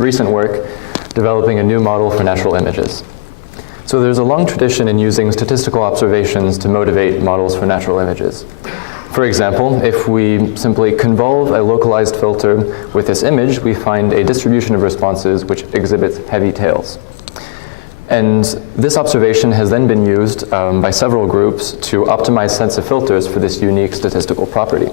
recent work developing a new model for natural images. So there's a long tradition in using statistical observations to motivate models for natural images. For example, if we simply convolve a localized filter with this image, we find a distribution of responses which exhibits heavy tails. And this observation has then been used by several groups to optimize sets of filters for this unique statistical property.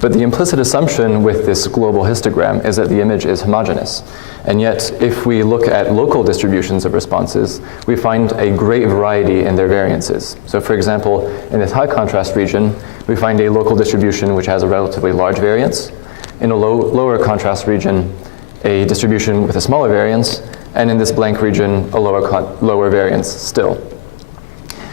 But the implicit assumption with this global histogram is that the image is homogeneous. And yet, if we look at local distributions of responses, we find a great variety in their variances. So for example, in this high contrast region, we find a local distribution which has a relatively large variance. In a lower contrast region, a distribution with a smaller variance, and in this blank region, a lower variance still.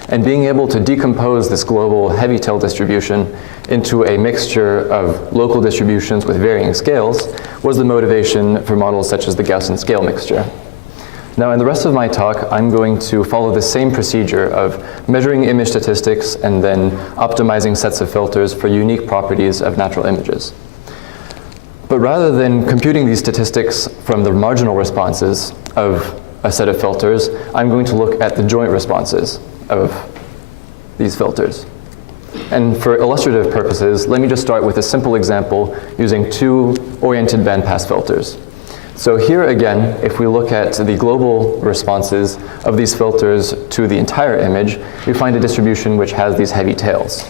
And being able to decompose this global heavy tail distribution into a mixture of local distributions with varying scales was the motivation for models such as the Gaussian scale mixture. Now in the rest of my talk, I'm going to follow the same procedure of measuring image statistics and then optimizing sets of filters for unique properties of natural images. But rather than computing these statistics from the marginal responses of a set of filters, I'm going to look at the joint responses of these filters. And for illustrative purposes, let me just start with a simple example using two oriented bandpass filters. So here again, if we look at the global responses of these filters to the entire image, we find a distribution which has these heavy tails.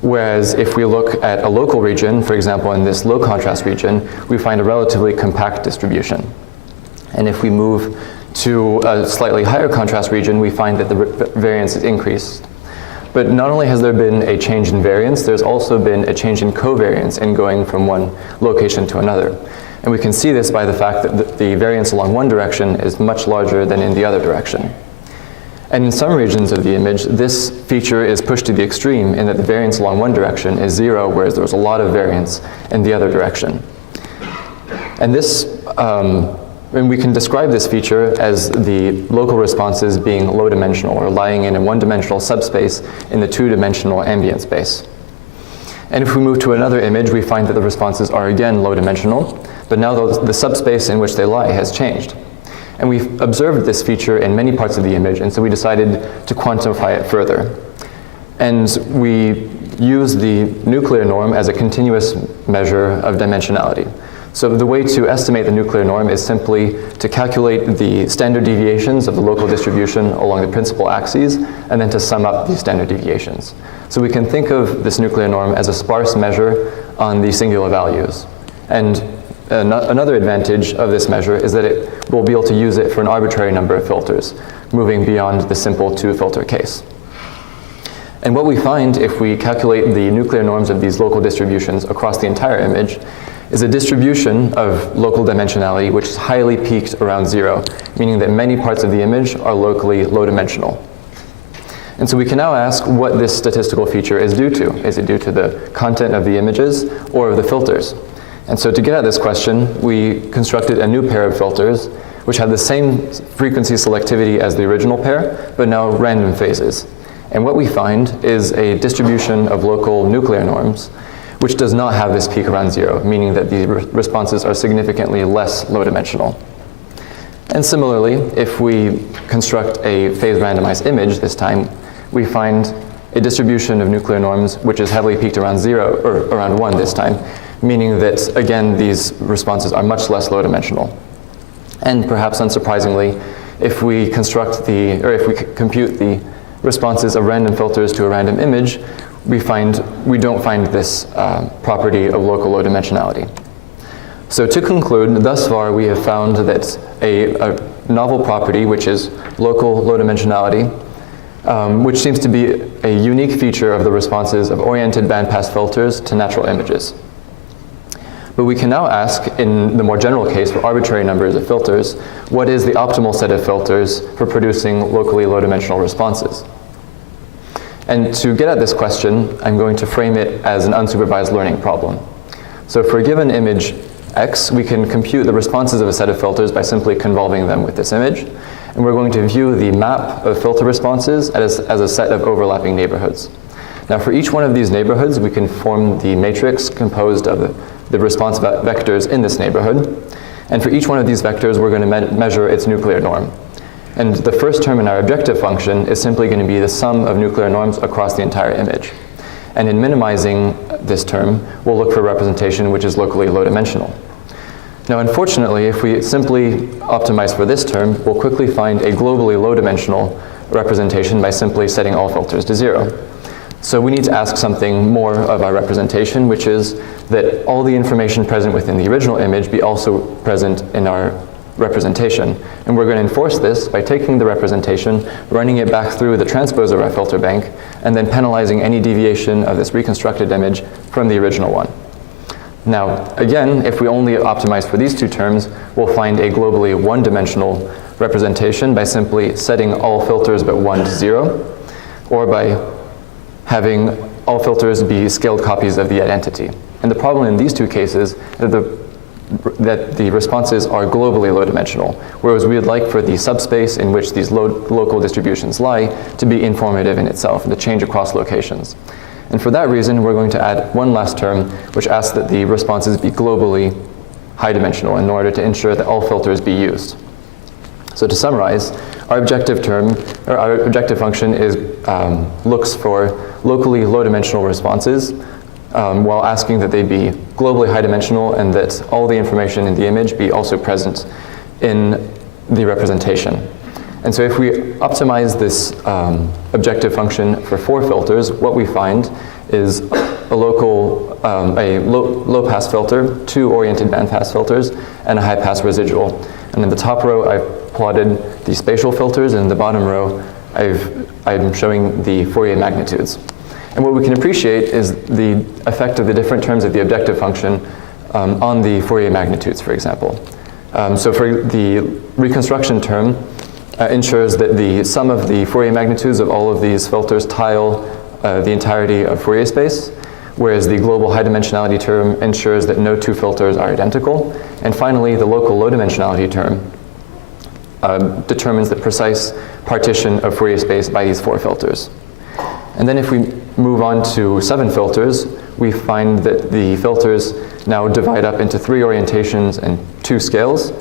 Whereas if we look at a local region, for example in this low contrast region, we find a relatively compact distribution. And if we move to a slightly higher contrast region, we find that the variance is increased. But not only has there been a change in variance, there's also been a change in covariance in going from one location to another. And we can see this by the fact that the variance along one direction is much larger than in the other direction. And in some regions of the image, this feature is pushed to the extreme in that the variance along one direction is 0, whereas there's a lot of variance in the other direction. And this and we can describe this feature as the local responses being low-dimensional, or lying in a one-dimensional subspace in the two-dimensional ambient space. And if we move to another image, we find that the responses are again low-dimensional, but now the subspace in which they lie has changed. And we've observed this feature in many parts of the image, and so we decided to quantify it further. And we use the nuclear norm as a continuous measure of dimensionality. So the way to estimate the nuclear norm is simply to calculate the standard deviations of the local distribution along the principal axes, and then to sum up these standard deviations. So we can think of this nuclear norm as a sparse measure on the singular values. And another advantage of this measure is that it will be able to use it for an arbitrary number of filters, moving beyond the simple two-filter case. And what we find if we calculate the nuclear norms of these local distributions across the entire image is a distribution of local dimensionality which is highly peaked around 0, meaning that many parts of the image are locally low-dimensional. And so we can now ask what this statistical feature is due to. Is it due to the content of the images or of the filters? And so to get at this question, we constructed a new pair of filters which have the same frequency selectivity as the original pair, but now random phases. And what we find is a distribution of local nuclear norms which does not have this peak around 0, meaning that the responses are significantly less low-dimensional. And similarly, if we construct a phase randomized image this time, we find a distribution of nuclear norms which is heavily peaked around 0, or around 1 this time, meaning that, again, these responses are much less low-dimensional. And perhaps unsurprisingly, if we compute the responses of random filters to a random image, we don't find this property of local low dimensionality. So to conclude, thus far we have found that a novel property, which is local low dimensionality, which seems to be a unique feature of the responses of oriented bandpass filters to natural images. But we can now ask, in the more general case for arbitrary numbers of filters, what is the optimal set of filters for producing locally low dimensional responses? And to get at this question, I'm going to frame it as an unsupervised learning problem. So for a given image X, we can compute the responses of a set of filters by simply convolving them with this image. And we're going to view the map of filter responses as a set of overlapping neighborhoods. Now for each one of these neighborhoods, we can form the matrix composed of the response vectors in this neighborhood. And for each one of these vectors, we're going to measure its nuclear norm. And the first term in our objective function is simply going to be the sum of nuclear norms across the entire image. And in minimizing this term, we'll look for a representation which is locally low-dimensional. Now, unfortunately, if we simply optimize for this term, we'll quickly find a globally low-dimensional representation by simply setting all filters to 0. So we need to ask something more of our representation, which is that all the information present within the original image be also present in our representation. And we're going to enforce this by taking the representation, running it back through the transpose of our filter bank, and then penalizing any deviation of this reconstructed image from the original one. Now, again, if we only optimize for these two terms, we'll find a globally one-dimensional representation by simply setting all filters but 1 to 0, or by having all filters be scaled copies of the identity. And the problem in these two cases is that the responses are globally low-dimensional, whereas we would like for the subspace in which these local distributions lie to be informative in itself and to change across locations. And for that reason, we're going to add one last term which asks that the responses be globally high-dimensional in order to ensure that all filters be used. So to summarize, our objective term, or our objective function is looks for locally low-dimensional responses while asking that they be globally high-dimensional and that all the information in the image be also present in the representation. And so if we optimize this objective function for 4 filters, what we find is a low-pass filter, 2 oriented bandpass filters, and a high-pass residual. And in the top row, I've plotted the spatial filters, and in the bottom row, I'm showing the Fourier magnitudes. And what we can appreciate is the effect of the different terms of the objective function on the Fourier magnitudes, for example. So for the reconstruction term, ensures that the sum of the Fourier magnitudes of all of these filters tile the entirety of Fourier space, whereas the global high dimensionality term ensures that no 2 filters are identical. And finally, the local low dimensionality term determines the precise partition of Fourier space by these 4 filters. And then if we move on to 7 filters, we find that the filters now divide up into 3 orientations and 2 scales.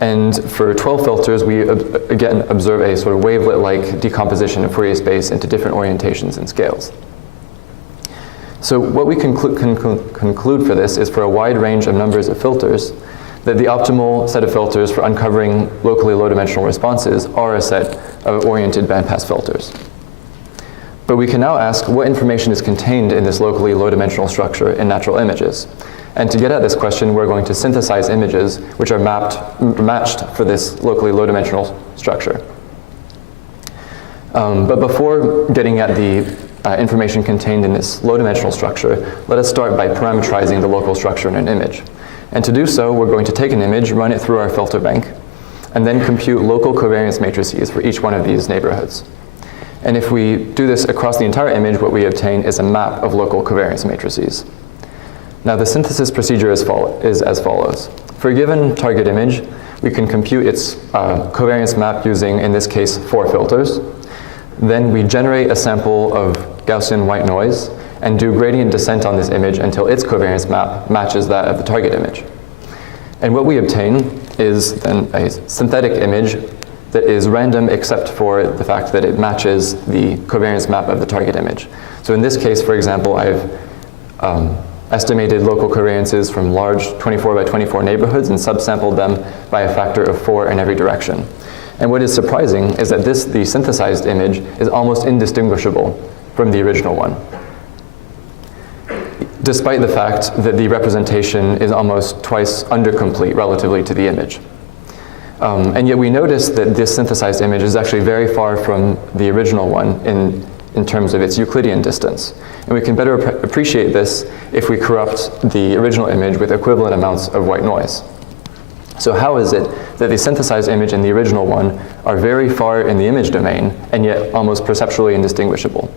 And for 12 filters, we again observe a sort of wavelet-like decomposition of Fourier space into different orientations and scales. So what we conclude for this is for a wide range of numbers of filters, that the optimal set of filters for uncovering locally low-dimensional responses are a set of oriented bandpass filters. But we can now ask what information is contained in this locally low-dimensional structure in natural images. And to get at this question, we're going to synthesize images which are matched for this locally low-dimensional structure. But before getting at the information contained in this low-dimensional structure, let us start by parameterizing the local structure in an image. And to do so, we're going to take an image, run it through our filter bank, and then compute local covariance matrices for each one of these neighborhoods. And if we do this across the entire image, what we obtain is a map of local covariance matrices. Now the synthesis procedure is as follows. For a given target image, we can compute its covariance map using, in this case, 4 filters. Then we generate a sample of Gaussian white noise and do gradient descent on this image until its covariance map matches that of the target image. And what we obtain is then a synthetic image that is random except for the fact that it matches the covariance map of the target image. So in this case, for example, I've estimated local covariances from large 24 by 24 neighborhoods and subsampled them by a factor of 4 in every direction. And what is surprising is that the synthesized image is almost indistinguishable from the original one, despite the fact that the representation is almost twice undercomplete relatively to the image. And yet we notice that this synthesized image is actually very far from the original one in terms of its Euclidean distance. And we can better appreciate this if we corrupt the original image with equivalent amounts of white noise. So how is it that the synthesized image and the original one are very far in the image domain and yet almost perceptually indistinguishable?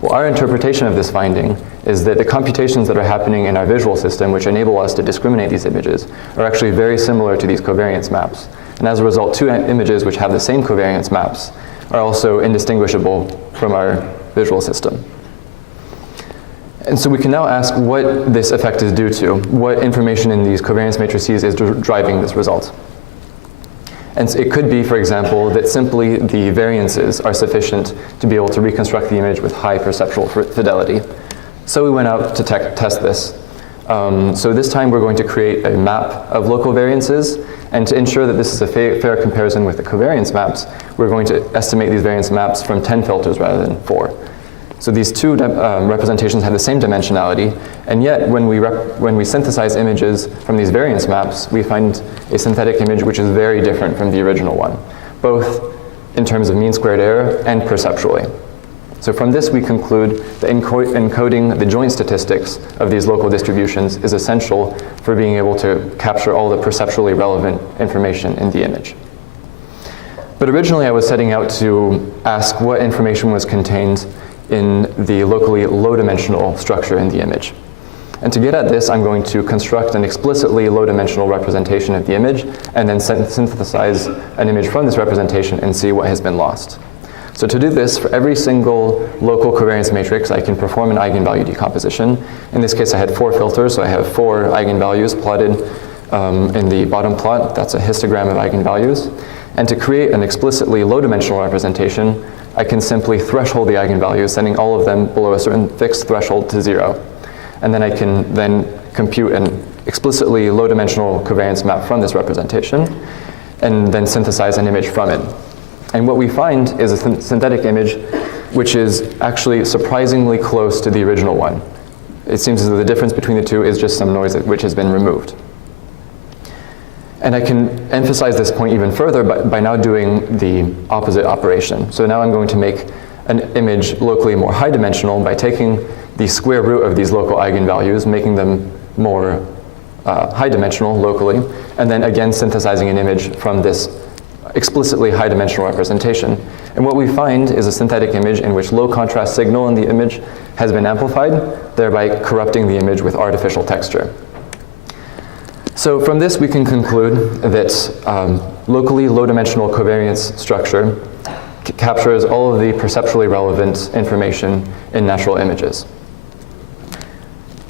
Well, our interpretation of this finding is that the computations that are happening in our visual system which enable us to discriminate these images are actually very similar to these covariance maps. And as a result, 2 images which have the same covariance maps are also indistinguishable from our visual system. And so we can now ask what this effect is due to, what information in these covariance matrices is driving this result. And so it could be, for example, that simply the variances are sufficient to be able to reconstruct the image with high perceptual fidelity. So we went out to test this. So this time we're going to create a map of local variances, and to ensure that this is a fair comparison with the covariance maps, we're going to estimate these variance maps from 10 filters rather than 4. So these two representations have the same dimensionality, and yet when we synthesize images from these variance maps, we find a synthetic image which is very different from the original one, both in terms of mean squared error and perceptually. So from this we conclude that encoding the joint statistics of these local distributions is essential for being able to capture all the perceptually relevant information in the image. But originally I was setting out to ask what information was contained in the locally low-dimensional structure in the image. And to get at this, I'm going to construct an explicitly low-dimensional representation of the image and then synthesize an image from this representation and see what has been lost. So to do this, for every single local covariance matrix, I can perform an eigenvalue decomposition. In this case, I had 4 filters, so I have 4 eigenvalues plotted in the bottom plot. That's a histogram of eigenvalues. And to create an explicitly low-dimensional representation, I can simply threshold the eigenvalues, sending all of them below a certain fixed threshold to 0. And then I can then compute an explicitly low-dimensional covariance map from this representation, and then synthesize an image from it. And what we find is a synthetic image which is actually surprisingly close to the original one. It seems as though the difference between the two is just some noise which has been removed. And I can emphasize this point even further by now doing the opposite operation. So now I'm going to make an image locally more high dimensional by taking the square root of these local eigenvalues, making them more high dimensional locally, and then again synthesizing an image from this explicitly high dimensional representation. And what we find is a synthetic image in which low contrast signal in the image has been amplified, thereby corrupting the image with artificial texture. So from this we can conclude that locally low-dimensional covariance structure captures all of the perceptually relevant information in natural images.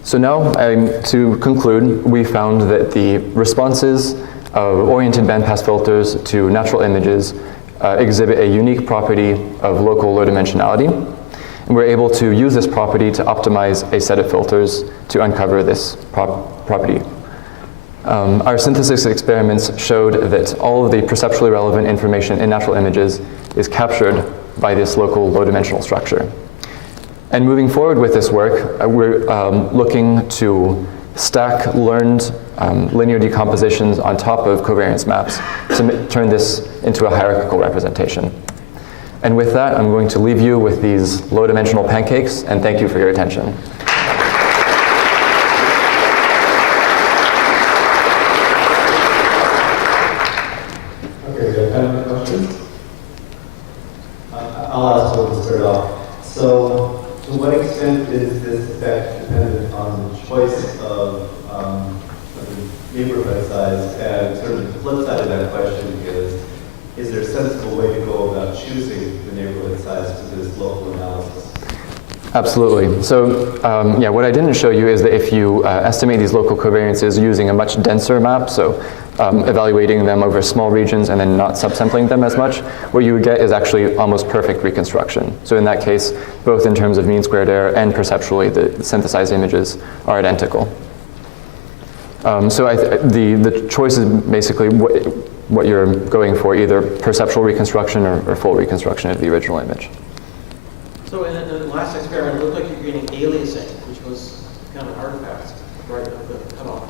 So now, to conclude, we found that the responses of oriented bandpass filters to natural images exhibit a unique property of local low-dimensionality, and we're able to use this property to optimize a set of filters to uncover this property. Our synthesis experiments showed that all of the perceptually relevant information in natural images is captured by this local low-dimensional structure. And moving forward with this work, we're looking to stack learned linear decompositions on top of covariance maps to turn this into a hierarchical representation. And with that, I'm going to leave you with these low-dimensional pancakes, and thank you for your attention. I'll ask one to start off. So, to what extent is this effect dependent on the choice of the neighborhood size? And sort of the flip side of that question is there a sensible way to go about choosing the neighborhood size for this local analysis? Absolutely. So, yeah, what I didn't show you is that if you estimate these local covariances using a much denser map, so evaluating them over small regions and then not subsampling them as much, what you would get is actually almost perfect reconstruction. So in that case, both in terms of mean squared error and perceptually, the synthesized images are identical. So the choice is basically what you're going for, either perceptual reconstruction or full reconstruction of the original image. So in the last experiment, it looked like you're getting aliasing, which was kind of an artifact, right, of the cutoff.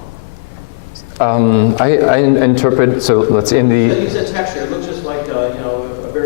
I interpret, so let's in the... You said texture, it looks just like